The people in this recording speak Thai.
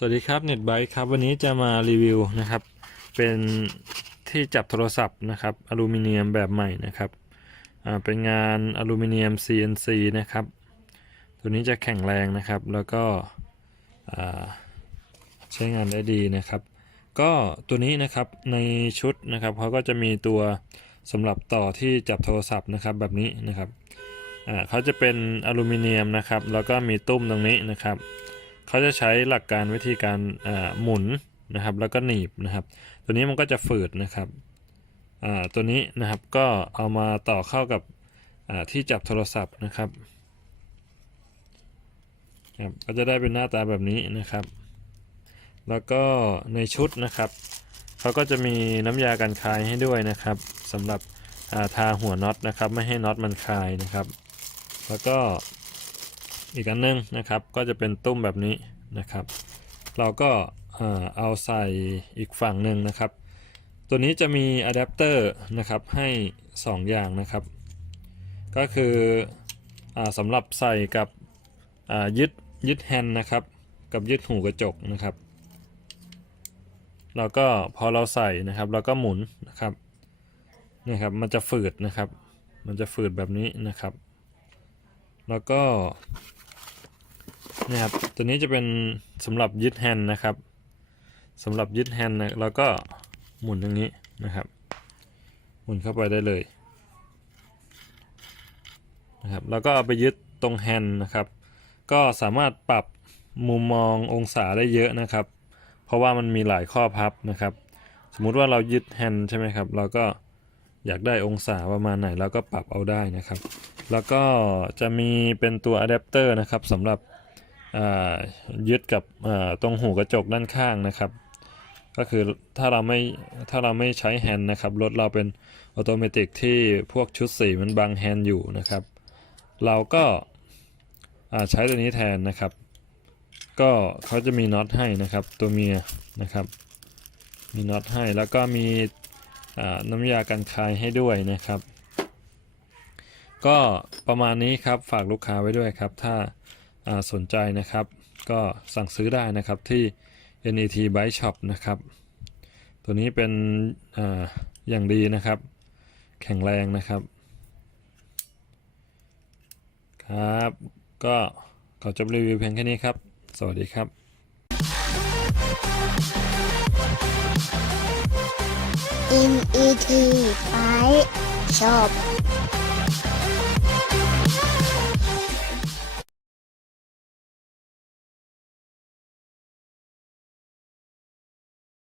สวัสดีครับเน็ตไบครับ วันนี้จะมารีวิวนะครับ เป็นที่จับโทรศัพท์นะครับอลูมิเนียมแบบใหม่นะครับเป็นงานอลูมิเนียม CNC นะครับ ตัวนี้จะแข็งแรงนะครับ แล้วก็ใช้งานได้ดีนะครับ ก็ตัวนี้นะครับในชุดนะครับเขาก็จะมีตัวสำหรับต่อที่จับโทรศัพท์นะครับแบบนี้นะครับเขาจะเป็นอลูมิเนียมนะครับ แล้วก็มีตุ้มตรงนี้นะครับ เขาจะใช้หลักการวิธีการหมุนนะครับ แล้วก็หนีบนะครับ ตัวนี้มันก็จะฝืดนะครับตัวนี้นะครับก็เอามาต่อเข้ากับที่จับโทรศัพท์นะครับครับก็จะได้เป็นหน้าตาแบบนี้นะครับ แล้วก็ในชุดนะครับเขาก็จะมีน้ำยากันคายให้ด้วยนะครับสำหรับาทาหัวน็อตนะครับ ไม่ให้น็อตมันคายนะครับ แล้วก็ อีกอันหนึงนะครับก็จะเป็นตุ้มแบบนี้นะครับ เราก็เอาใส่อีกฝั่งหนึ่งนะครับ ตัวนี้จะมีอะแดปเตอร์นะครับให้ 2 อย่างนะครับ ก็คืออสำหรับใส่กับยึดยึดแฮนด์นะครับ กับยึดหูกระจกนะครับแล้วก็พอเราใส่นะครับเราก็หมุนนะครับนี่ครับ มันจะฝืดนะครับ มันจะฝืดแบบนี้นะครับ แล้วก็ นี่ยครับ ตัวนี้จะเป็นสำหรับยึดแฮนด์นะครับสำหรับยึดแฮนด์นะแล้วก็หมุนอย่างนี้นะครับ หมุนเข้าไปได้เลยนะครับ แล้วก็เอาไปยึดตรงแฮนด์นะครับ ก็สามารถปรับมุมมององศาได้เยอะนะครับ เพราะว่ามันมีหลายข้อพับนะครับ สมมุติว่าเรายึดแฮนด์ใช่ไหมครับ เราก็อยากได้องศาประมาณไหนเราก็ปรับเอาได้นะครับ แล้วก็จะมีเป็นตัวอะแดปเตอร์นะครับสำหรับ ยึดกับตรงหูกระจกด้านข้างนะครับ ก็คือถ้าเราไม่ถ้าเราไม่ใช้แฮนด์นะครับรถเราเป็นออโตเมติกที่พวกชุดสีมันบังแฮนด์อยู่นะครับ เราก็ใช้ตัวนี้แทนนะครับ ก็เขาจะมีน็อตให้นะครับ ตัวเมียนะครับ มีน็อตให้แล้วก็มีน้ำยากันคายให้ด้วยนะครับ ก็ประมาณนี้ครับฝากลูกค้าไว้ด้วยครับ ถ้า สนใจนะครับ ก็สั่งซื้อได้นะครับที่ NET Bike Shop นะครับ ตัวนี้เป็นออย่างดีนะครับ แข็งแรงนะครับ ครับ ก็ขอจบรีวิวเพียงแค่นี้ครับ สวัสดีครับ M E T ไปชอบ